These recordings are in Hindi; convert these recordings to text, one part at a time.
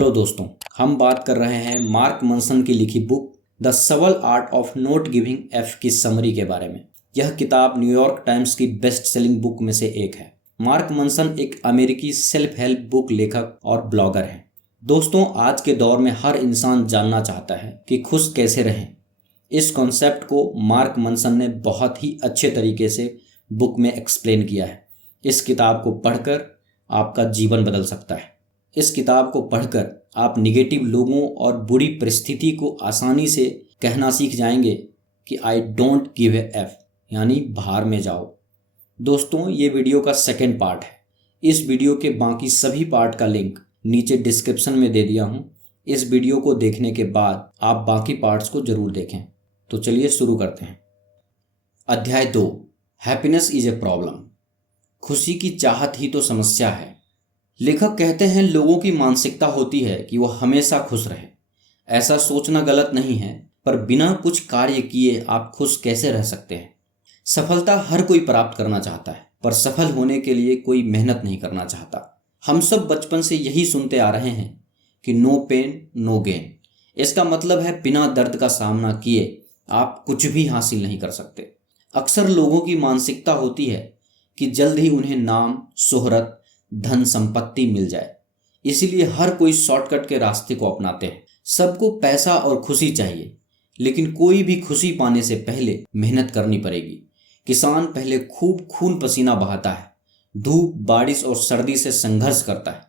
हेलो दोस्तों, हम बात कर रहे हैं मार्क मनसन की लिखी बुक द सबल art of note giving F की समरी के बारे में। यह किताब न्यूयॉर्क टाइम्स की बेस्ट सेलिंग बुक में से एक है। मार्क मनसन एक अमेरिकी सेल्फ हेल्प बुक लेखक और ब्लॉगर हैं। दोस्तों, आज के दौर में हर इंसान जानना चाहता है कि खुश कैसे रहें। इस कॉन्सेप्ट को मार्क मनसन ने बहुत ही अच्छे तरीके से बुक में एक्सप्लेन किया है। इस किताब को पढ़कर आपका जीवन बदल सकता है। इस किताब को पढ़कर आप निगेटिव लोगों और बुरी परिस्थिति को आसानी से कहना सीख जाएंगे कि I don't give A F, यानी बाहर में जाओ। दोस्तों, ये वीडियो का सेकंड पार्ट है। इस वीडियो के बाकी सभी पार्ट का लिंक नीचे डिस्क्रिप्शन में दे दिया हूँ। इस वीडियो को देखने के बाद आप बाकी पार्ट्स को जरूर देखें। तो चलिए शुरू करते हैं। अध्याय 2, हैप्पीनेस इज ए प्रॉब्लम। खुशी की चाहत ही तो समस्या है। लेखक कहते हैं, लोगों की मानसिकता होती है कि वह हमेशा खुश रहे। ऐसा सोचना गलत नहीं है, पर बिना कुछ कार्य किए आप खुश कैसे रह सकते हैं। सफलता हर कोई प्राप्त करना चाहता है, पर सफल होने के लिए कोई मेहनत नहीं करना चाहता। हम सब बचपन से यही सुनते आ रहे हैं कि नो पेन नो गेन। इसका मतलब है बिना दर्द का सामना किए आप कुछ भी हासिल नहीं कर सकते। अक्सर लोगों की मानसिकता होती है कि जल्द ही उन्हें नाम, शोहरत, धन संपत्ति मिल जाए, इसीलिए हर कोई शॉर्टकट के रास्ते को अपनाते हैं। सबको पैसा और खुशी चाहिए, लेकिन कोई भी खुशी पाने से पहले मेहनत करनी पड़ेगी। किसान पहले खूब खून पसीना बहाता है, धूप, बारिश और सर्दी से संघर्ष करता है,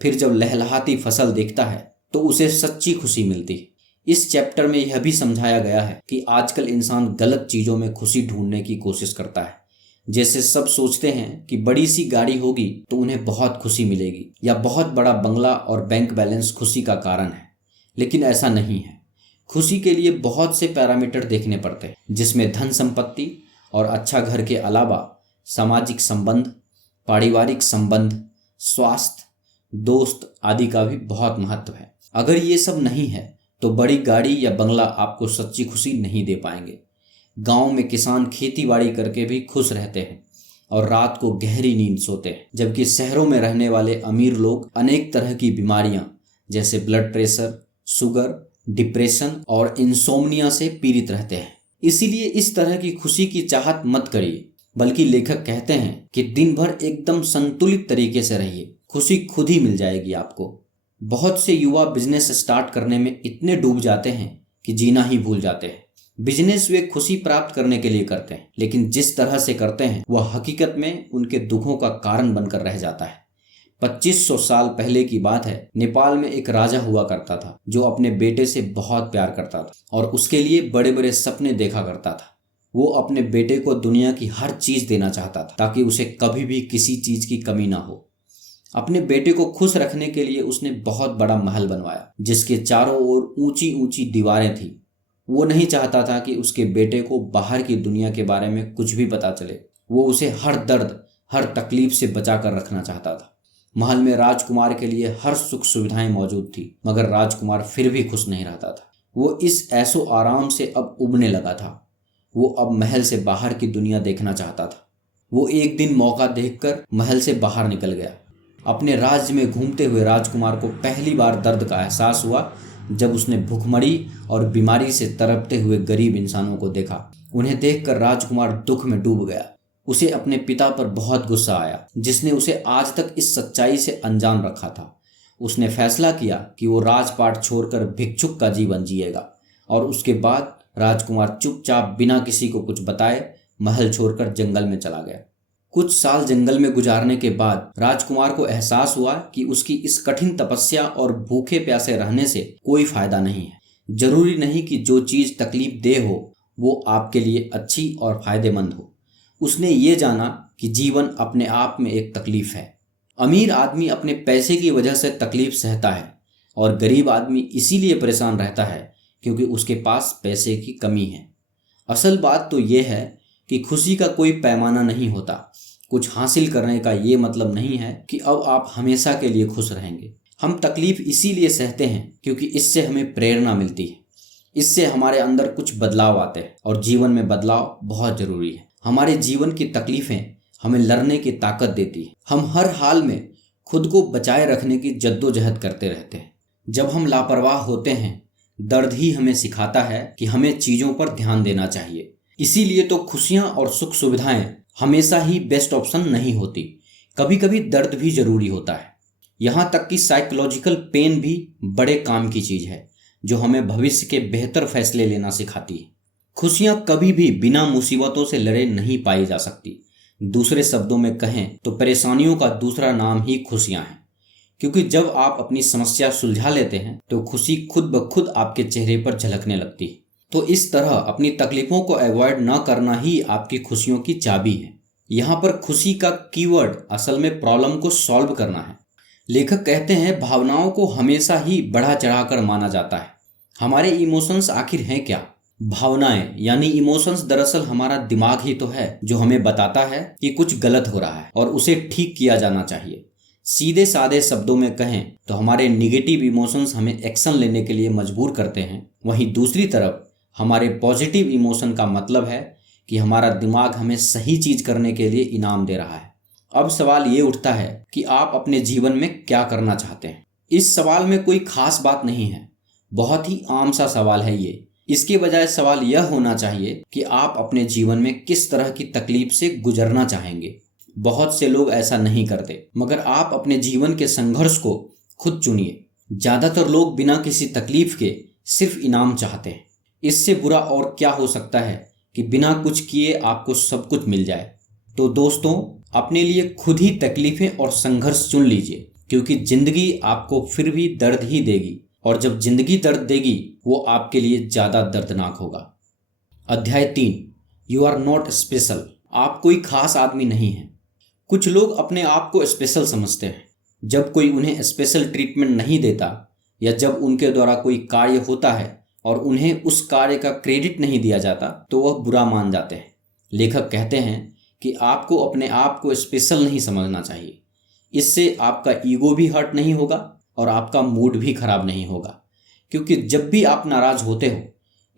फिर जब लहलहाती फसल देखता है तो उसे सच्ची खुशी मिलती है। इस चैप्टर में यह भी समझाया गया है कि आजकल इंसान गलत चीजों में खुशी ढूंढने की कोशिश करता है। जैसे सब सोचते हैं कि बड़ी सी गाड़ी होगी तो उन्हें बहुत खुशी मिलेगी, या बहुत बड़ा बंगला और बैंक बैलेंस खुशी का कारण है, लेकिन ऐसा नहीं है। खुशी के लिए बहुत से पैरामीटर देखने पड़ते हैं, जिसमें धन संपत्ति और अच्छा घर के अलावा सामाजिक संबंध, पारिवारिक संबंध, स्वास्थ्य, दोस्त आदि का भी बहुत महत्व है। अगर ये सब नहीं है तो बड़ी गाड़ी या बंगला आपको सच्ची खुशी नहीं दे पाएंगे। गांव में किसान खेतीबाड़ी करके भी खुश रहते हैं और रात को गहरी नींद सोते हैं, जबकि शहरों में रहने वाले अमीर लोग अनेक तरह की बीमारियां जैसे ब्लड प्रेशर, शुगर, डिप्रेशन और इंसोम्निया से पीड़ित रहते हैं। इसीलिए इस तरह की खुशी की चाहत मत करिए, बल्कि लेखक कहते हैं कि दिन भर एकदम संतुलित तरीके से रहिए, खुशी खुद ही मिल जाएगी आपको। बहुत से युवा बिजनेस स्टार्ट करने में इतने डूब जाते हैं कि जीना ही भूल जाते हैं। बिजनेस वे खुशी प्राप्त करने के लिए करते हैं, लेकिन जिस तरह से करते हैं वह हकीकत में उनके दुखों का कारण बनकर रह जाता है। 2500 साल पहले की बात है। नेपाल में एक राजा हुआ करता था जो अपने बेटे से बहुत प्यार करता था और उसके लिए बड़े बड़े सपने देखा करता था। वो अपने बेटे को दुनिया की हर चीज देना चाहता था ताकि उसे कभी भी किसी चीज की कमी ना हो। अपने बेटे को खुश रखने के लिए उसने बहुत बड़ा महल बनवाया, जिसके चारों ओर ऊंची ऊंची दीवारें थी। वो नहीं चाहता था कि उसके बेटे को बाहर की दुनिया के बारे में कुछ भी पता चले। वो उसे हर दर्द, हर तकलीफ से बचा कर रखना चाहता था। महल में राजकुमार के लिए हर सुख सुविधाएं मौजूद थी, मगर राजकुमार फिर भी खुश नहीं रहता था। वो इस ऐशो आराम से अब उबने लगा था। वो अब महल से बाहर की दुनिया देखना चाहता था। वो एक दिन मौका देखकर महल से बाहर निकल गया। अपने राज्य में घूमते हुए राजकुमार को पहली बार दर्द का एहसास हुआ जब उसने भूखमरी और बीमारी से तड़पते हुए गरीब इंसानों को देखा। उन्हें देखकर राजकुमार दुख में डूब गया। उसे अपने पिता पर बहुत गुस्सा आया, जिसने उसे आज तक इस सच्चाई से अनजान रखा था। उसने फैसला किया कि वो राजपाट छोड़कर भिक्षुक का जीवन जिएगा, और उसके बाद राजकुमार चुपचाप बिना किसी को कुछ बताए महल छोड़कर जंगल में चला गया। कुछ साल जंगल में गुजारने के बाद राजकुमार को एहसास हुआ कि उसकी इस कठिन तपस्या और भूखे प्यासे रहने से कोई फायदा नहीं है। जरूरी नहीं कि जो चीज तकलीफ दे हो वो आपके लिए अच्छी और फायदेमंद हो। उसने ये जाना कि जीवन अपने आप में एक तकलीफ है। अमीर आदमी अपने पैसे की वजह से तकलीफ सहता है, और गरीब आदमी इसीलिए परेशान रहता है क्योंकि उसके पास पैसे की कमी है। असल बात तो ये है कि खुशी का कोई पैमाना नहीं होता। कुछ हासिल करने का ये मतलब नहीं है कि अब आप हमेशा के लिए खुश रहेंगे। हम तकलीफ इसीलिए सहते हैं क्योंकि इससे हमें प्रेरणा मिलती है। इससे हमारे अंदर कुछ बदलाव आते हैं, और जीवन में बदलाव बहुत जरूरी है। हमारे जीवन की तकलीफें हमें लड़ने की ताकत देती है। हम हर हाल में खुद को बचाए रखने की जद्दोजहद करते रहते हैं। जब हम लापरवाह होते हैं, दर्द ही हमें सिखाता है कि हमें चीज़ों पर ध्यान देना चाहिए। इसीलिए तो खुशियाँ और सुख सुविधाएं हमेशा ही बेस्ट ऑप्शन नहीं होती। कभी कभी दर्द भी ज़रूरी होता है। यहाँ तक कि साइकोलॉजिकल पेन भी बड़े काम की चीज़ है, जो हमें भविष्य के बेहतर फैसले लेना सिखाती है। खुशियाँ कभी भी बिना मुसीबतों से लड़े नहीं पाई जा सकती। दूसरे शब्दों में कहें तो परेशानियों का दूसरा नाम ही खुशियाँ हैं। क्योंकि जब आप अपनी समस्या सुलझा लेते हैं तो खुशी खुद ब खुद आपके चेहरे पर झलकने लगती है। तो इस तरह अपनी तकलीफों को अवॉइड न करना ही आपकी खुशियों की चाबी है। यहाँ पर खुशी का कीवर्ड असल में प्रॉब्लम को सॉल्व करना है। लेखक कहते हैं, भावनाओं को हमेशा ही बढ़ा चढ़ाकर माना जाता है। हमारे इमोशंस आखिर हैं क्या? भावनाएं यानी इमोशंस दरअसल हमारा दिमाग ही तो है, जो हमें बताता है कि कुछ गलत हो रहा है और उसे ठीक किया जाना चाहिए। सीधे साधे शब्दों में कहें तो हमारे निगेटिव इमोशंस हमें एक्शन लेने के लिए मजबूर करते हैं। वहीं दूसरी तरफ हमारे पॉजिटिव इमोशन का मतलब है कि हमारा दिमाग हमें सही चीज करने के लिए इनाम दे रहा है। अब सवाल ये उठता है कि आप अपने जीवन में क्या करना चाहते हैं। इस सवाल में कोई खास बात नहीं है, बहुत ही आम सा सवाल है ये। इसके बजाय सवाल यह होना चाहिए कि आप अपने जीवन में किस तरह की तकलीफ से गुजरना चाहेंगे। बहुत से लोग ऐसा नहीं करते, मगर आप अपने जीवन के संघर्ष को खुद चुनिए। ज्यादातर लोग बिना किसी तकलीफ के सिर्फ इनाम चाहते हैं। इससे बुरा और क्या हो सकता है कि बिना कुछ किए आपको सब कुछ मिल जाए। तो दोस्तों, अपने लिए खुद ही तकलीफें और संघर्ष चुन लीजिए, क्योंकि जिंदगी आपको फिर भी दर्द ही देगी, और जब जिंदगी दर्द देगी वो आपके लिए ज्यादा दर्दनाक होगा। अध्याय 3, यू आर नॉट स्पेशल। आप कोई खास आदमी नहीं है। कुछ लोग अपने आप को स्पेशल समझते हैं। जब कोई उन्हें स्पेशल ट्रीटमेंट नहीं देता या जब उनके द्वारा कोई कार्य होता है और उन्हें उस कार्य का क्रेडिट नहीं दिया जाता तो वह बुरा मान जाते हैं। लेखक कहते हैं कि आपको अपने आप को स्पेशल नहीं समझना चाहिए। इससे आपका ईगो भी हर्ट नहीं होगा और आपका मूड भी खराब नहीं होगा, क्योंकि जब भी आप नाराज होते हो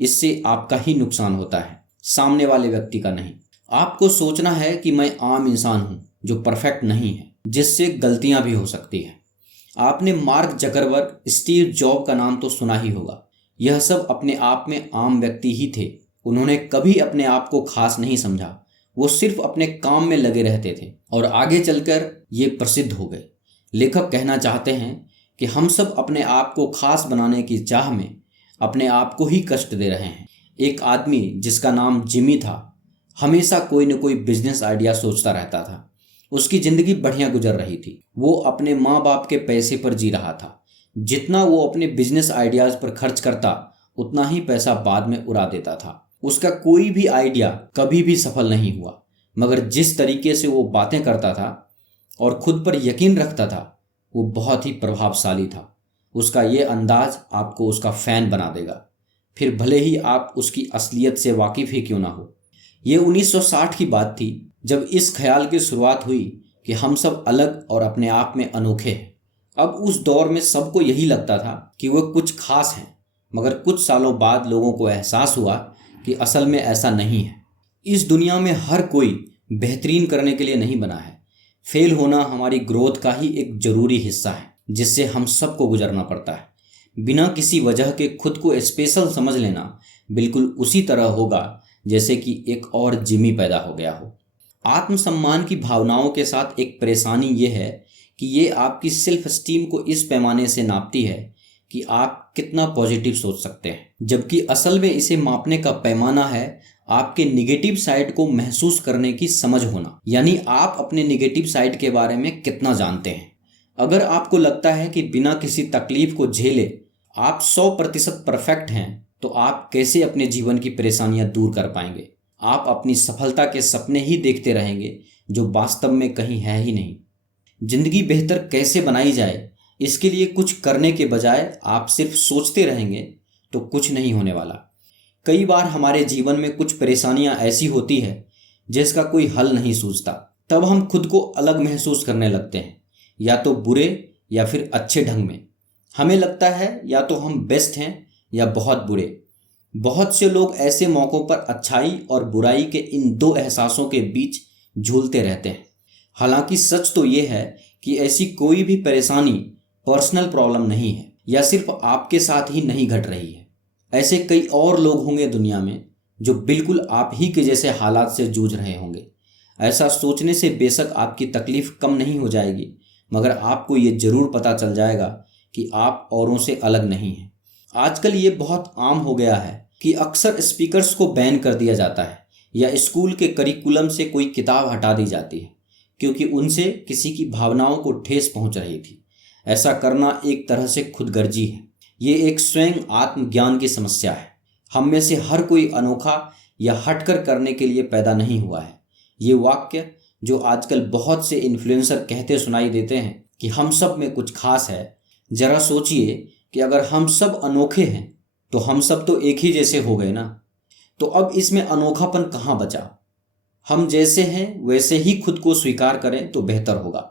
इससे आपका ही नुकसान होता है, सामने वाले व्यक्ति का नहीं। आपको सोचना है कि मैं आम इंसान हूं जो परफेक्ट नहीं है, जिससे गलतियां भी हो सकती हैं। आपने मार्क जकरबर्ग, स्टीव जॉब का नाम तो सुना ही होगा। यह सब अपने आप में आम व्यक्ति ही थे। उन्होंने कभी अपने आप को खास नहीं समझा। वो सिर्फ अपने काम में लगे रहते थे और आगे चलकर ये प्रसिद्ध हो गए। लेखक कहना चाहते हैं कि हम सब अपने आप को खास बनाने की चाह में अपने आप को ही कष्ट दे रहे हैं। एक आदमी जिसका नाम जिमी था, हमेशा कोई न कोई बिजनेस आइडिया सोचता रहता था। उसकी जिंदगी बढ़िया गुजर रही थी। वो अपने माँ बाप के पैसे पर जी रहा था। जितना वो अपने बिजनेस आइडियाज पर खर्च करता उतना ही पैसा बाद में उड़ा देता था। उसका कोई भी आइडिया कभी भी सफल नहीं हुआ, मगर जिस तरीके से वो बातें करता था और खुद पर यकीन रखता था वो बहुत ही प्रभावशाली था। उसका ये अंदाज आपको उसका फैन बना देगा, फिर भले ही आप उसकी असलियत से वाकिफ ही क्यों ना हो। ये 1960 की बात थी जब इस ख्याल की शुरुआत हुई कि हम सब अलग और अपने आप में अनोखे हैं। अब उस दौर में सबको यही लगता था कि वह कुछ खास हैं, मगर कुछ सालों बाद लोगों को एहसास हुआ कि असल में ऐसा नहीं है। इस दुनिया में हर कोई बेहतरीन करने के लिए नहीं बना है। फेल होना हमारी ग्रोथ का ही एक जरूरी हिस्सा है, जिससे हम सबको गुजरना पड़ता है। बिना किसी वजह के खुद को स्पेशल समझ लेना बिल्कुल उसी तरह होगा जैसे कि एक और जिमी पैदा हो गया हो। आत्मसम्मान की भावनाओं के साथ एक परेशानी ये है कि ये आपकी सेल्फ एस्टीम को इस पैमाने से नापती है कि आप कितना पॉजिटिव सोच सकते हैं, जबकि असल में इसे मापने का पैमाना है आपके निगेटिव साइड को महसूस करने की समझ होना। यानी आप अपने निगेटिव साइड के बारे में कितना जानते हैं। अगर आपको लगता है कि बिना किसी तकलीफ को झेले आप 100% परफेक्ट हैं, तो आप कैसे अपने जीवन की परेशानियां दूर कर पाएंगे। आप अपनी सफलता के सपने ही देखते रहेंगे जो वास्तव में कहीं है ही नहीं। जिंदगी बेहतर कैसे बनाई जाए, इसके लिए कुछ करने के बजाय आप सिर्फ सोचते रहेंगे तो कुछ नहीं होने वाला। कई बार हमारे जीवन में कुछ परेशानियां ऐसी होती है जिसका कोई हल नहीं सूझता। तब हम खुद को अलग महसूस करने लगते हैं, या तो बुरे या फिर अच्छे ढंग में। हमें लगता है या तो हम बेस्ट हैं या बहुत बुरे। बहुत से लोग ऐसे मौक़ों पर अच्छाई और बुराई के इन दो एहसासों के बीच झूलते रहते हैं। हालांकि सच तो ये है कि ऐसी कोई भी परेशानी पर्सनल प्रॉब्लम नहीं है। या सिर्फ आपके साथ ही नहीं घट रही है। ऐसे कई और लोग होंगे दुनिया में जो बिल्कुल आप ही के जैसे हालात से जूझ रहे होंगे। ऐसा सोचने से बेशक आपकी तकलीफ कम नहीं हो जाएगी, मगर आपको ये जरूर पता चल जाएगा कि आप औरों से अलग नहीं हैं। आजकल ये बहुत आम हो गया है कि अक्सर स्पीकर्स को बैन कर दिया जाता है या स्कूल के करिकुलम से कोई किताब हटा दी जाती है क्योंकि उनसे किसी की भावनाओं को ठेस पहुंच रही थी। ऐसा करना एक तरह से खुदगर्जी है। ये एक स्वयं आत्मज्ञान की समस्या है। हम में से हर कोई अनोखा या हटकर करने के लिए पैदा नहीं हुआ है। ये वाक्य जो आजकल बहुत से इन्फ्लुएंसर कहते सुनाई देते हैं कि हम सब में कुछ खास है, जरा सोचिए कि अगर हम सब अनोखे हैं तो हम सब तो एक ही जैसे हो गए ना। तो अब इसमें अनोखापन कहाँ बचा? हम जैसे हैं वैसे ही खुद को स्वीकार करें तो बेहतर होगा।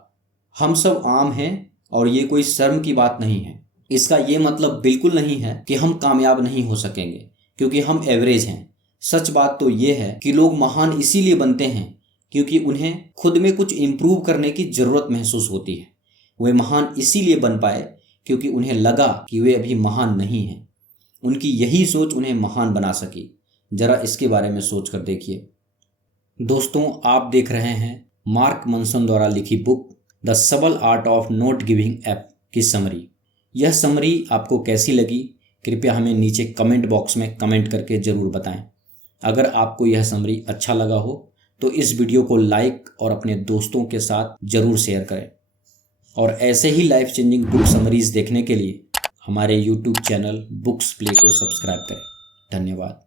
हम सब आम हैं और ये कोई शर्म की बात नहीं है। इसका ये मतलब बिल्कुल नहीं है कि हम कामयाब नहीं हो सकेंगे क्योंकि हम एवरेज हैं। सच बात तो ये है कि लोग महान इसीलिए बनते हैं क्योंकि उन्हें खुद में कुछ इम्प्रूव करने की ज़रूरत महसूस होती है। वे महान इसीलिए बन पाए क्योंकि उन्हें लगा कि वे अभी महान नहीं हैं। उनकी यही सोच उन्हें महान बना सकी। जरा इसके बारे में सोच कर देखिए। दोस्तों, आप देख रहे हैं मार्क मनसन द्वारा लिखी बुक द सबल art of note giving app की समरी। यह समरी आपको कैसी लगी, कृपया हमें नीचे कमेंट बॉक्स में कमेंट करके ज़रूर बताएं। अगर आपको यह समरी अच्छा लगा हो तो इस वीडियो को लाइक और अपने दोस्तों के साथ ज़रूर शेयर करें। और ऐसे ही लाइफ चेंजिंग बुक समरीज देखने के लिए हमारे YouTube चैनल बुक्स प्ले को सब्सक्राइब करें। धन्यवाद।